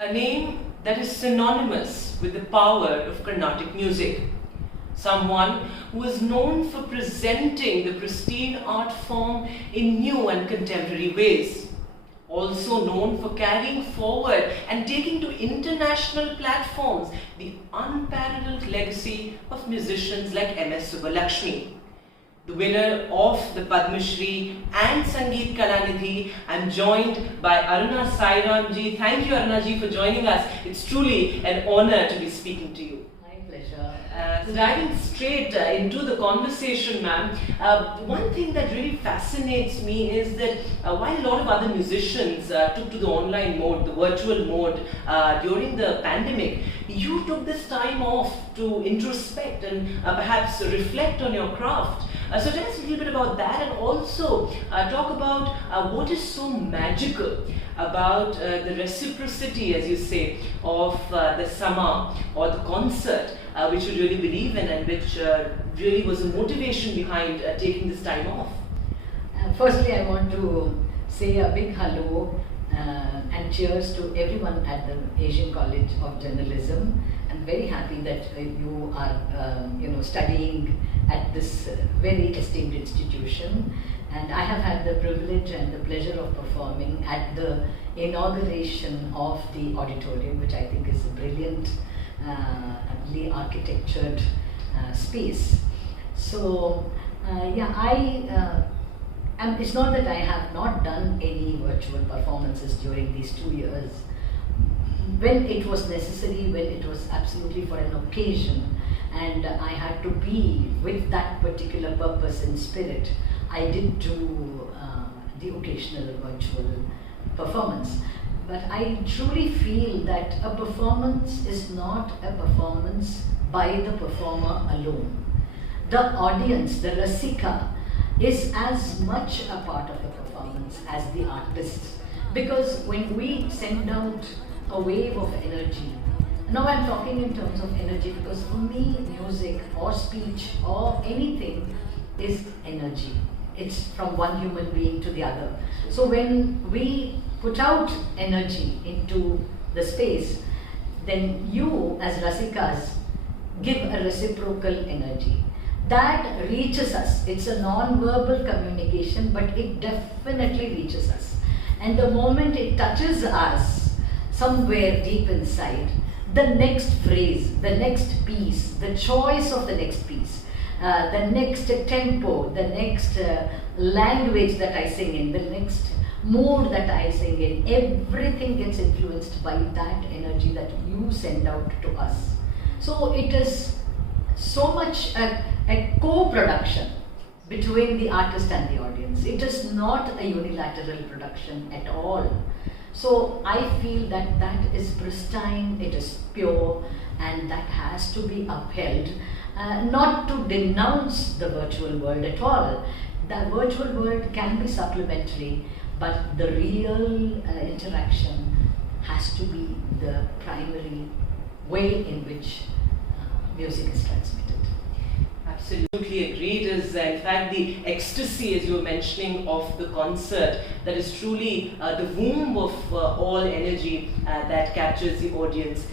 a name that is synonymous with the power of Carnatic music. Someone who is known for presenting the pristine art form in new and contemporary ways. Also known for carrying forward and taking to international platforms the unparalleled legacy of musicians like M.S. Subbulakshmi. The winner of the Padma Shri and Sangeet Kalanidhi. I'm joined by Aruna Sairam ji. Thank you, Aruna ji, for joining us. It's truly an honor to be speaking to you. My pleasure. So diving straight into the conversation, ma'am, one thing that really fascinates me is that while a lot of other musicians took to the online mode, the virtual mode during the pandemic, you took this time off to introspect and perhaps reflect on your craft. So tell us a little bit about that, and also talk about what is so magical about the reciprocity, as you say, of the sama or the concert, which you really believe in and which really was a motivation behind taking this time off. Firstly, I want to say a big hello and cheers to everyone at the Asian College of Journalism. I'm very happy that you are studying at this very esteemed institution, and I have had the privilege and the pleasure of performing at the inauguration of the auditorium, which I think is a brilliantly architectured space. So it's not that I have not done any virtual performances during these 2 years. When it was necessary, when it was absolutely for an occasion, and I had to be with that particular purpose in spirit, I did do the occasional virtual performance. But I truly feel that a performance is not a performance by the performer alone. The audience, the rasika, is as much a part of the performance as the artist. Because when we send out a wave of energy, now I'm talking in terms of energy because for me, music or speech or anything is energy. It's from one human being to the other. So when we put out energy into the space, then you as rasikas give a reciprocal energy. That reaches us. It's a non-verbal communication, but it definitely reaches us. And the moment it touches us somewhere deep inside, the next phrase, the next piece, the choice of the next piece, the next tempo, the next language that I sing in, the next mood that I sing in, everything gets influenced by that energy that you send out to us. So it is so much a co-production between the artist and the audience. It is not a unilateral production at all. So I feel that that is pristine, it is pure, and that has to be upheld. Not to denounce the virtual world at all. The virtual world can be supplementary, but the real interaction has to be the primary way in which music is transmitted. Absolutely agreed. Is in fact the ecstasy, as you were mentioning, of the concert that is truly the womb of all energy that captures the audience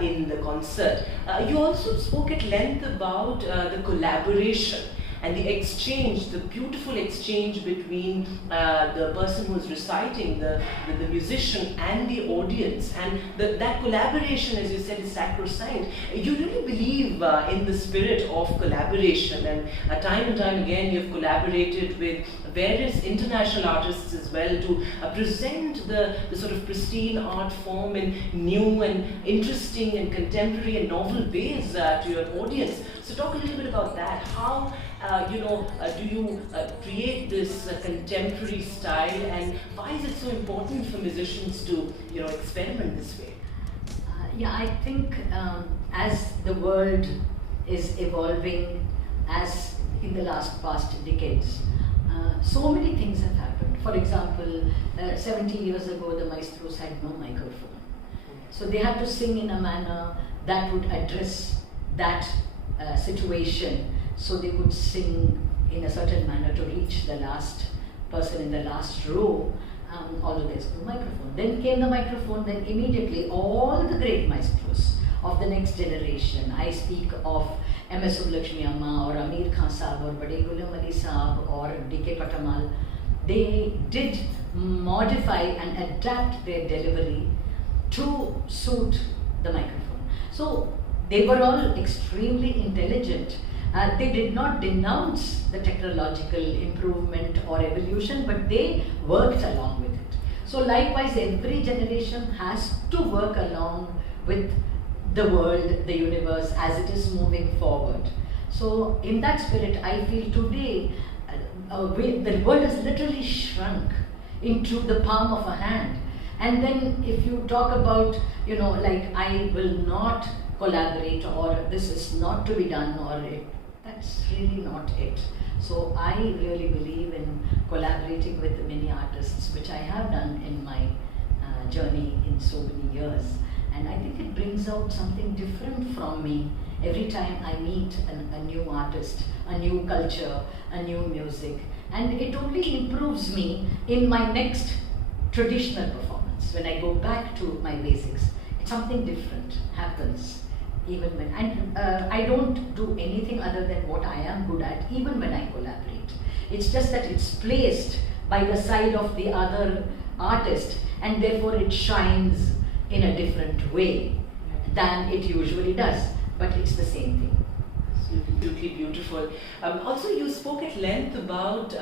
in the concert. You also spoke at length about the collaboration and the exchange, the beautiful exchange between the person who is reciting, the musician and the audience, and that collaboration, as you said, is sacrosanct. You really believe in the spirit of collaboration, and time again you've collaborated with various international artists as well to present the sort of pristine art form in new and interesting and contemporary and novel ways to your audience. So talk a little bit about that. How do you create this contemporary style, and why is it so important for musicians to experiment this way? I think as the world is evolving, as in the past decades, so many things have happened. For example, 70 years ago, the maestros had no microphone. So they had to sing in a manner that would address that situation. So they would sing in a certain manner to reach the last person in the last row although there's no microphone. Then came the microphone, then immediately all the great maestros of the next generation, I speak of M.S. Subbulakshmi Amma or Amir Khan Saab or Bade Ghulam Ali Saab or D.K. Patamal, they did modify and adapt their delivery to suit the microphone. So they were all extremely intelligent. They did not denounce the technological improvement or evolution, but they worked along with it. So likewise, every generation has to work along with the world, the universe, as it is moving forward. So in that spirit, I feel today the world has literally shrunk into the palm of a hand. And then if you talk about, like I will not collaborate or this is not to be done or that's really not it. So I really believe in collaborating with many artists, which I have done in my journey in so many years. And I think it brings out something different from me every time I meet a new artist, a new culture, a new music. And it only improves me in my next traditional performance. When I go back to my basics, something different happens. Even when, and I don't do anything other than what I am good at, even when I collaborate. It's just that it's placed by the side of the other artist, and therefore it shines in a different way than it usually does, but it's the same thing. Absolutely beautiful. Also, you spoke at length about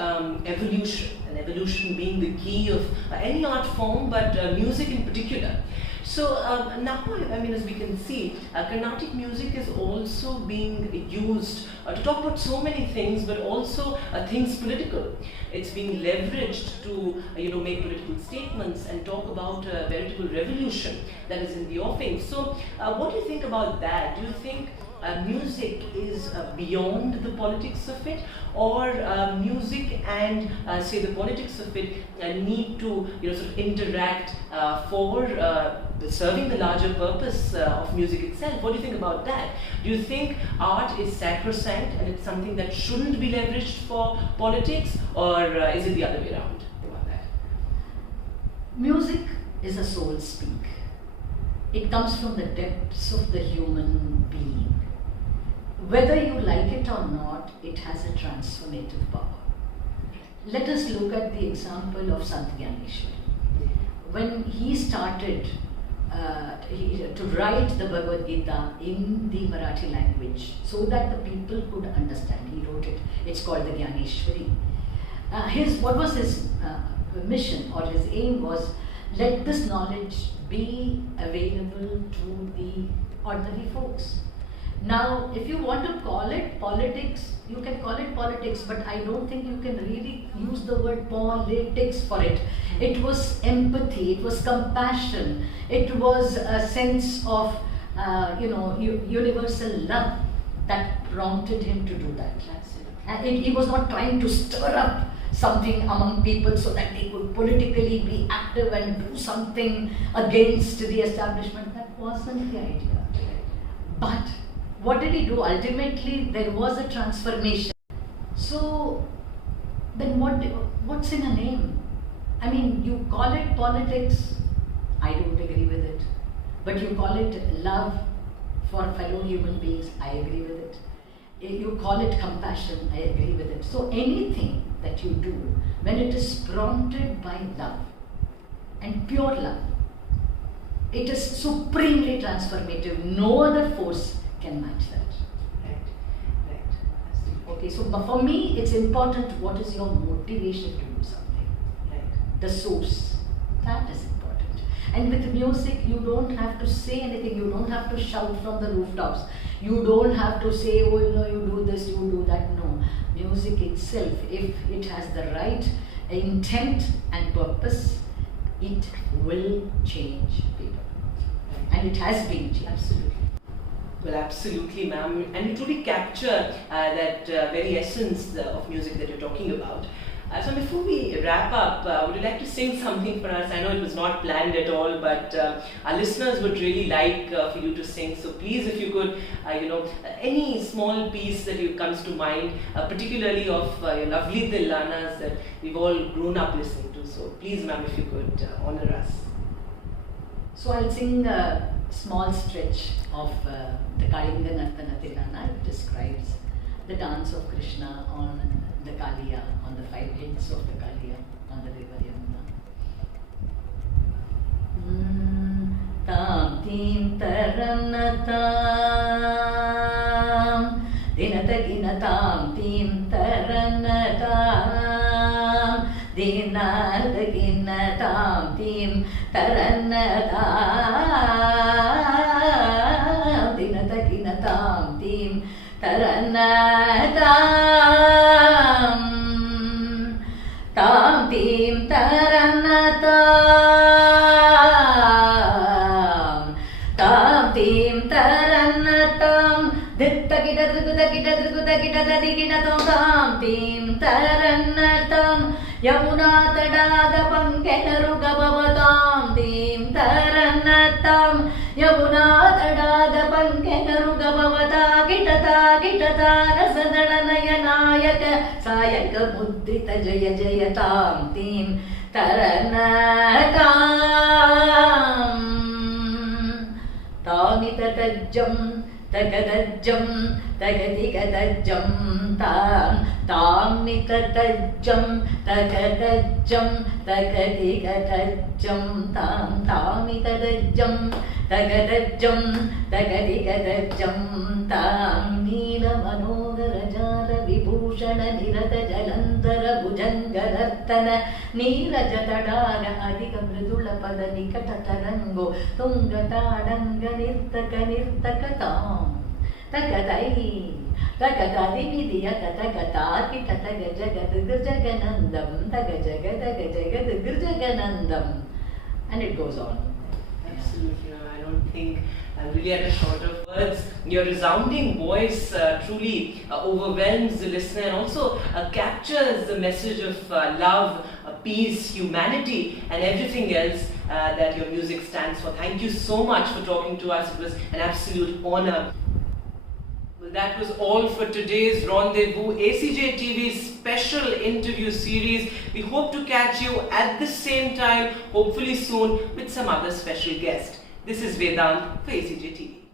evolution, and evolution being the key of any art form, but music in particular. So now, as we can see, Carnatic music is also being used to talk about so many things, but also things political. It's being leveraged to, make political statements and talk about a veritable revolution that is in the offing. So, what do you think about that? Do you think music is beyond the politics of it, or music and say the politics of it need to sort of interact for serving the larger purpose of music itself? What do you think about that? Do you think art is sacrosanct and it's something that shouldn't be leveraged for politics, or is it the other way around? About that? Music is a soul speak. It comes from the depths of the human being. Whether you like it or not, it has a transformative power. Let us look at the example of Sant Gyaneshwari. When he started to write the Bhagavad Gita in the Marathi language so that the people could understand, he wrote it. It's called the Gyaneshwari. What was his mission or his aim was, let this knowledge be available to the ordinary folks. Now, if you want to call it politics, you can call it politics, but I don't think you can really use the word politics for it. It was empathy, it was compassion, it was a sense of, universal love that prompted him to do that. He was not trying to stir up something among people so that they could politically be active and do something against the establishment. That wasn't the idea. But what did he do? Ultimately, there was a transformation. So, then what's in a name? You call it politics, I don't agree with it. But you call it love for fellow human beings, I agree with it. You call it compassion, I agree with it. So anything that you do, when it is prompted by love and pure love, it is supremely transformative. No other force can match that. Right. Okay, so for me, it's important what is your motivation to do something. Right. The source, that is important. And with music, you don't have to say anything. You don't have to shout from the rooftops. You don't have to say, oh, you do this, you do that. No. Music itself, if it has the right intent and purpose, it will change people. And it has been changed. Absolutely. Well, absolutely, ma'am. And you truly capture that very essence of music that you're talking about. So before we wrap up, would you like to sing something for us? I know it was not planned at all, but our listeners would really like for you to sing. So please, if you could, any small piece that comes to mind, particularly of your lovely Tillanas that we've all grown up listening to. So please, ma'am, if you could honor us. So I'll sing a small stretch of the Kalinga Nartana Tillana. It describes the dance of Krishna on the Kaliya, on the 5 heads of the Kaliya on the river Yamuna. Tam tim taranatam, dinatagina tam tim taranatam, dinatagina tam tim taranatam, dinatagina tam tim taranatam, tam tim taranatam, tam tim taranatam, dittagida drugudagida drugudagida dadigida tam tim taranatam, yamuna tadaga pankenaruga bhavatam tim taranatam, yamuna tadaga pankenaruga bhavata gitata gitata rasadalanayanayaka sayaka mudrita jaya jaya tam tim taranatam, tamitatajjam tagadajjam tagadigadajjam tam tamitatajjam tagadajjam tagadigadajjam tam tamitatajjam tagadajjam tagadigadajjam tam neela manogara jara vibhushana nirata jalandhara bhujangadartana neeraja tadaga adhika mridula pada nikata tarango tunga tadanga nirtaka tam takadai takadadividya tatagata kitataga jaganandam, and it goes on. Absolutely, no, I don't think I'm really at a short of words. Your resounding voice truly overwhelms the listener and also captures the message of love, peace, humanity, and everything else that your music stands for. Thank you so much for talking to us. It was an absolute honor. Well, that was all for today's Rendezvous, ACJ TV's special interview series. We hope to catch you at the same time, hopefully soon, with some other special guest. This is Vedant for ACJ TV.